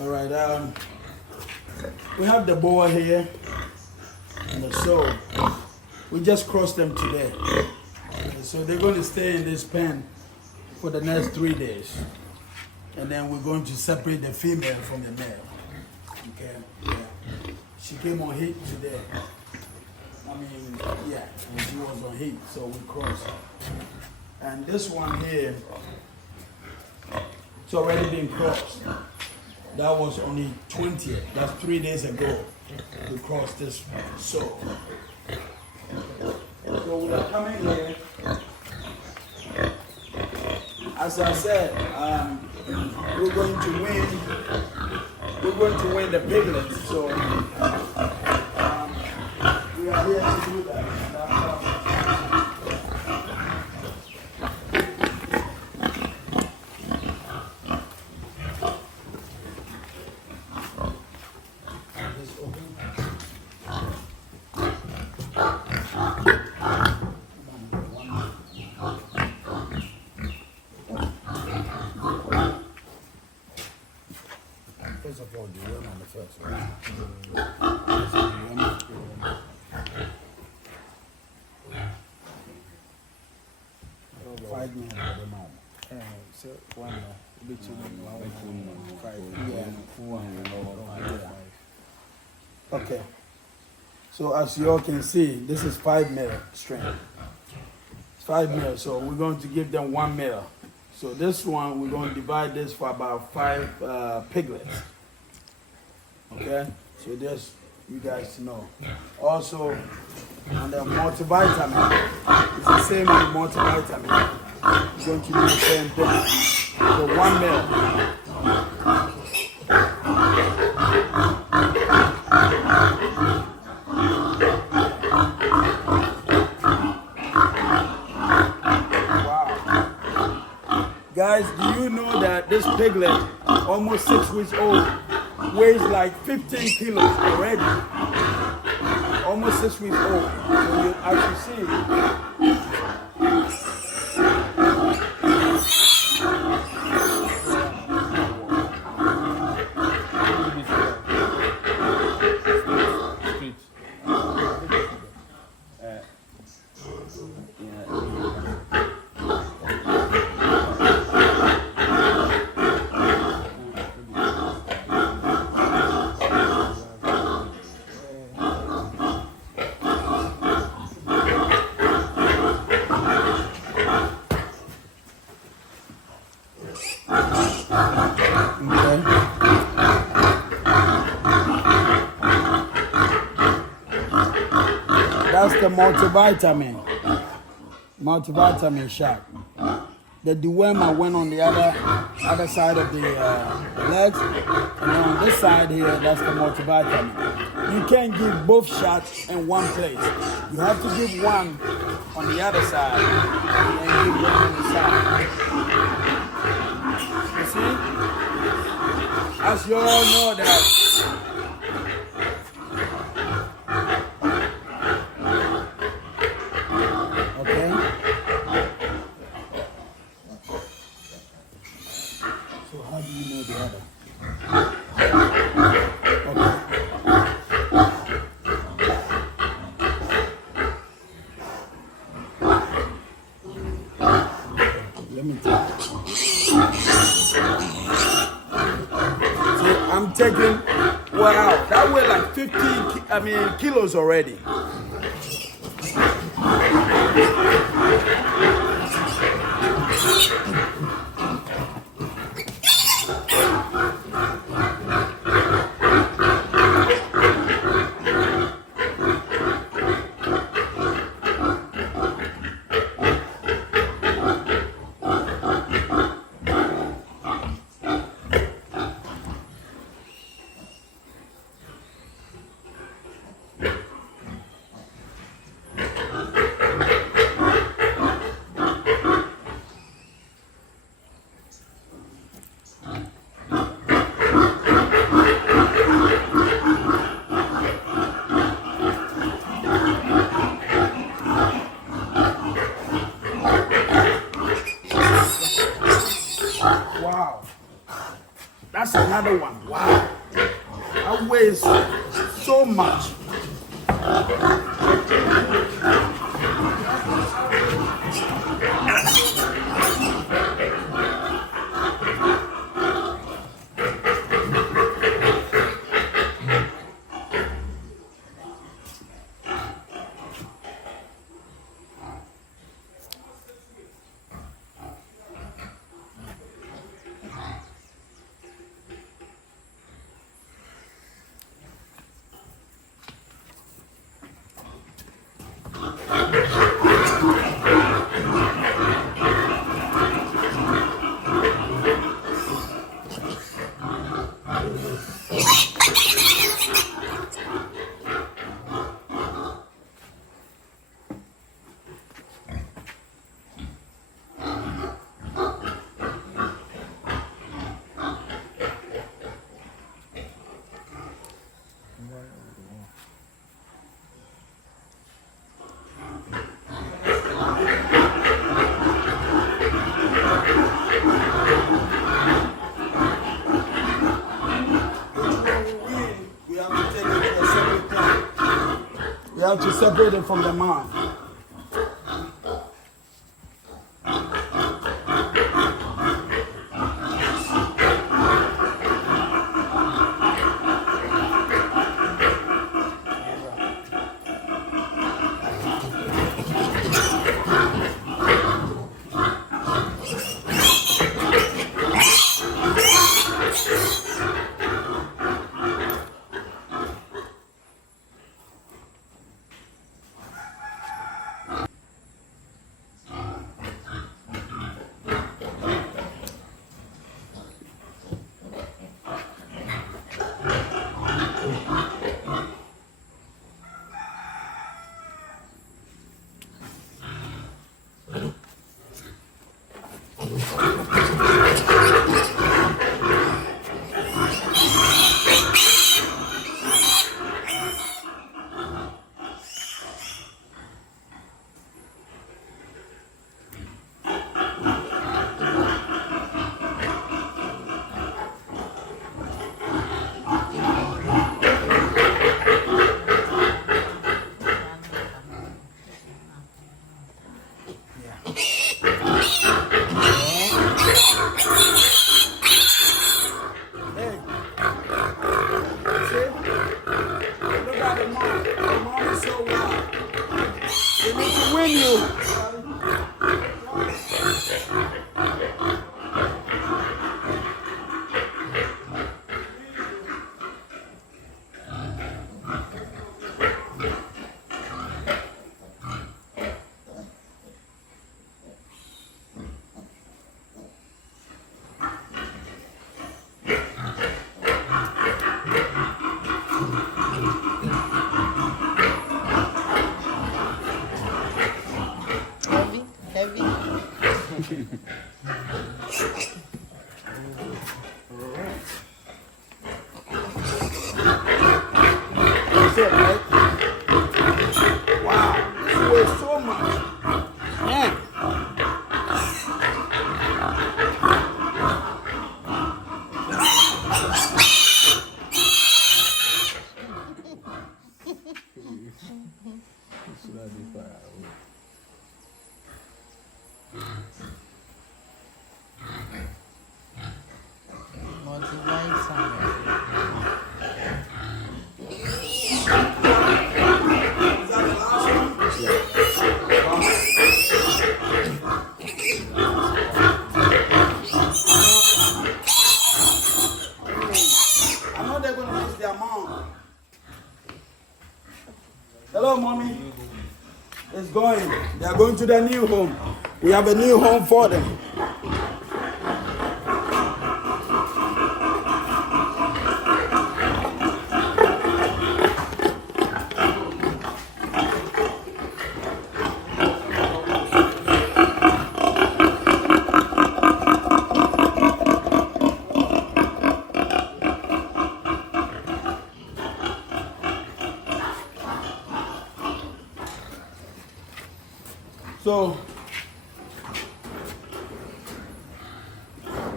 All right. We have the boa here and the sow. We just crossed them today, so they're going to stay in this pen for the next 3 days, and then we're going to separate the female from the male. Okay. Yeah. She came on heat today. I mean, yeah, she was on heat, so we crossed. And this one here, it's already been crossed. That was only 20th. That's 3 days ago. We crossed this one. So we are coming here. As I said, we're going to win. We're going to win the piglets. So we are here to do that. First of all, you run on the first one. 5 minutes at the moment. So one between 5. Yeah. Okay. So as you all can see, this is 5 mil string. It's 5 mil. So we're going to give them 1 mil. So this one, we're going to divide this for about 5 piglets. Okay? So just you guys to know. Also, on the multivitamin, it's the same with the multivitamin. We're going to do the same thing. So 1 mil. Guys, do you know that this piglet, almost 6 weeks old, weighs like 15 kilos already? Almost 6 weeks old. So you actually see. That's the multivitamin shot. The dewormer went on the other side of the legs, and then on this side here, that's the multivitamin. You can't give both shots in one place. You have to give one on the other side, and then give one on the side. You see? As you all know that. How do you know the other? Okay. Let me take it. See, I'm taking, wow, that weighed like 15 kilos already. That's another one. Wow. That weighs so much. We have to separate it from the mouth. That's it, right? Wow, this weighs so much. Man. Hello, mommy. It's going. They are going to their new home. We have a new home for them. So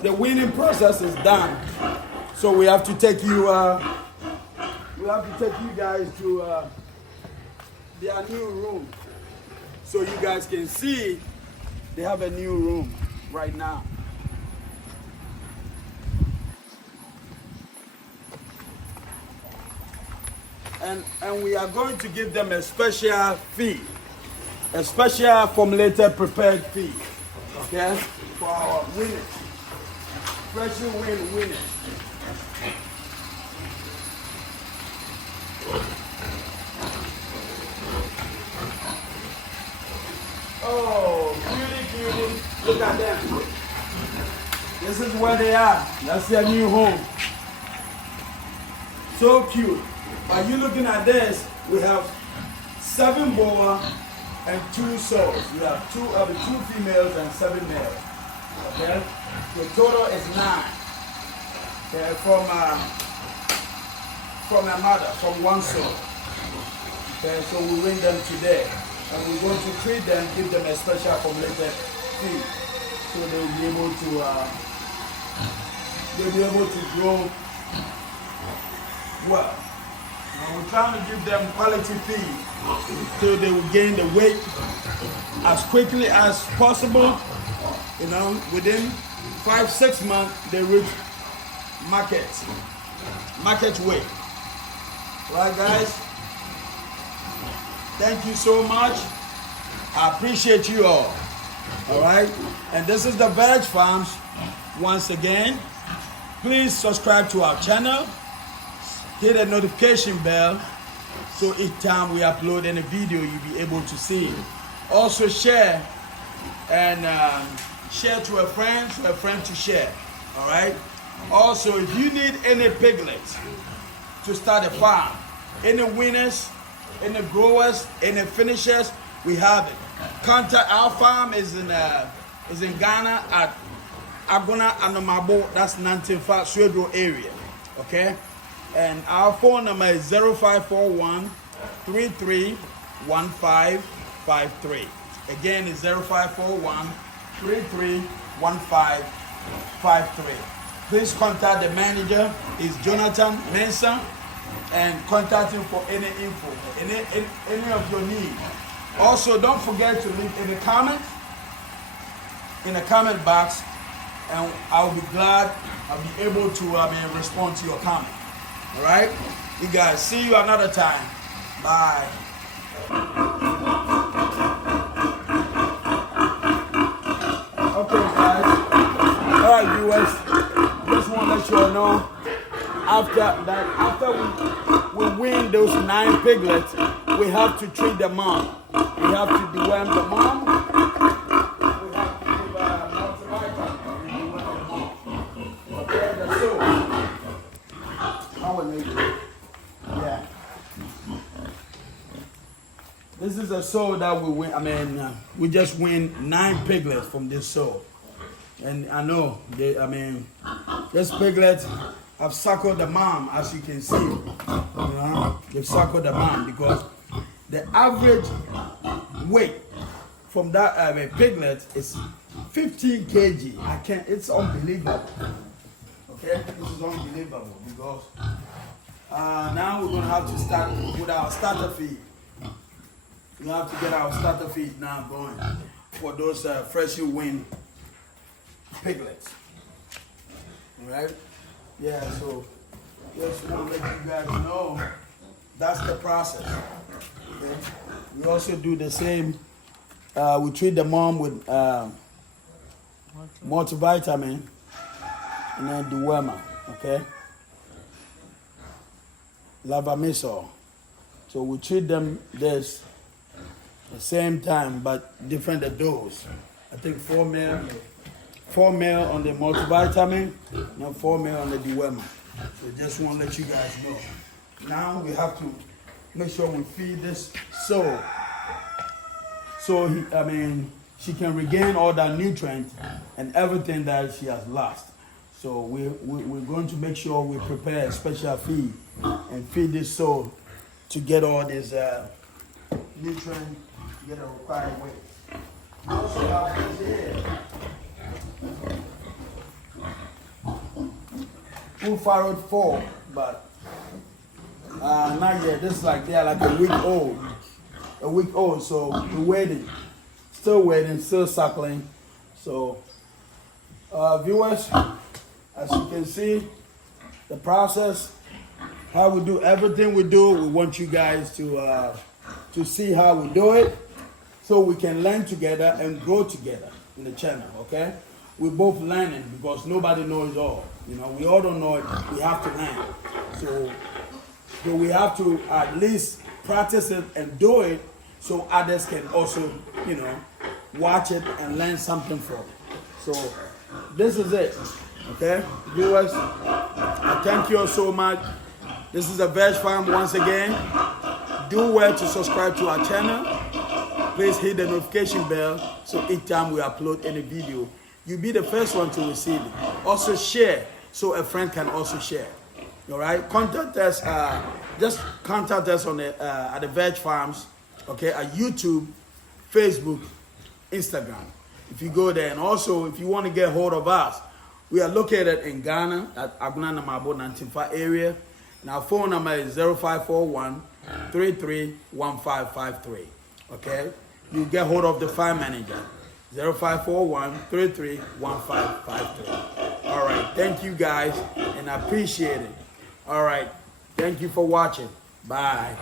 the weaning process is done. So we have to take you. We have to take you guys to their new room, so you guys can see they have a new room right now. And we are going to give them a special feed, a special formulated prepared feed, okay, for our winners, special winners. Oh, beauty, look at them. This is where they are. That's their new home. So cute. By you looking at this, we have 7 boa and 2 sows. We have 2 females and 7 males. Okay? The total is 9. Okay, from a mother, from 1 sow. Okay, so we win them today. And we're going to treat them, give them a special formulated feed. So they'll be able to grow well. And we're trying to give them quality feed so they will gain the weight as quickly as possible. You know, within 5-6 months they reach market weight. Right, guys? Thank you so much. I appreciate you all. All right? And this is the Veg Farms. Once again, please subscribe to our channel. Hit the notification bell so each time we upload any video, you'll be able to see it. Also share and share to a friend to share. All right? Also, if you need any piglets to start a farm, any winners, any growers, any finishers, we have it. Contact our farm is in Ghana at Agona Anomabo, that's 19 Swedro area. Okay? And our phone number is 0541-331553. Again, it's 0541-331553. Please contact the manager, is Jonathan Mensah, and contact him for any info, any of your needs. Also, don't forget to leave in the comment box, and I'll be glad I'll be able to respond to your comment. All right, you guys. See you another time. Bye. Okay, guys. All right, viewers. Just want to let you all know. After we win those 9 piglets, we have to treat the mom. We have to deworm the mom. We have to give multivitamin. Okay, that's so. Yeah. This is a sow that we win. We just win 9 piglets from this sow. And I know, this piglet have suckled the mom, as you can see. They've suckled the mom because the average weight from that piglet is 15 kg. It's unbelievable. Okay, this is unbelievable because now we're going to have to start with our starter feed. We have to get our starter feed now going for those freshly weaned piglets. All right? Yeah, so just want to let you guys know that's the process. Okay? We also do the same. We treat the mom with multivitamin and then dewormer, okay? Lavamisol. So we treat them this the same time, but different the dose. I think 4 ml on the multivitamin and 4 ml on the dewormer. So just want to let you guys know. Now we have to make sure we feed this sow. So she can regain all that nutrient and everything that she has lost. So we're going to make sure we prepare a special feed and feed this sow to get all this nutrient, to get a required weight. We also have this here. full farrowed 4, but not yet. This is like they're like a week old. A week old, so we're waiting. Still waiting, still suckling. So viewers, as you can see, the process, how we do everything we do, we want you guys to see how we do it so we can learn together and grow together in the channel, okay? We're both learning because nobody knows all. You know, we all don't know it. We have to learn. So we have to at least practice it and do it so others can also, you know, watch it and learn something from it. So this is it, okay? Viewers, I thank you all so much. This is a Veg Farm once again. Do well to subscribe to our channel. Please hit the notification bell so each time we upload any video, you'll be the first one to receive it. Also share so a friend can also share. All right, contact us. Just contact us on the at the Veg Farms, okay? At YouTube, Facebook, Instagram. If you go there, and also if you want to get hold of us, we are located in Ghana at Agunana Mabo 95 area. And our phone number is 0541 331553. Okay, you get hold of the farm manager 0541 331553. All right, thank you guys, and I appreciate it. All right, thank you for watching. Bye.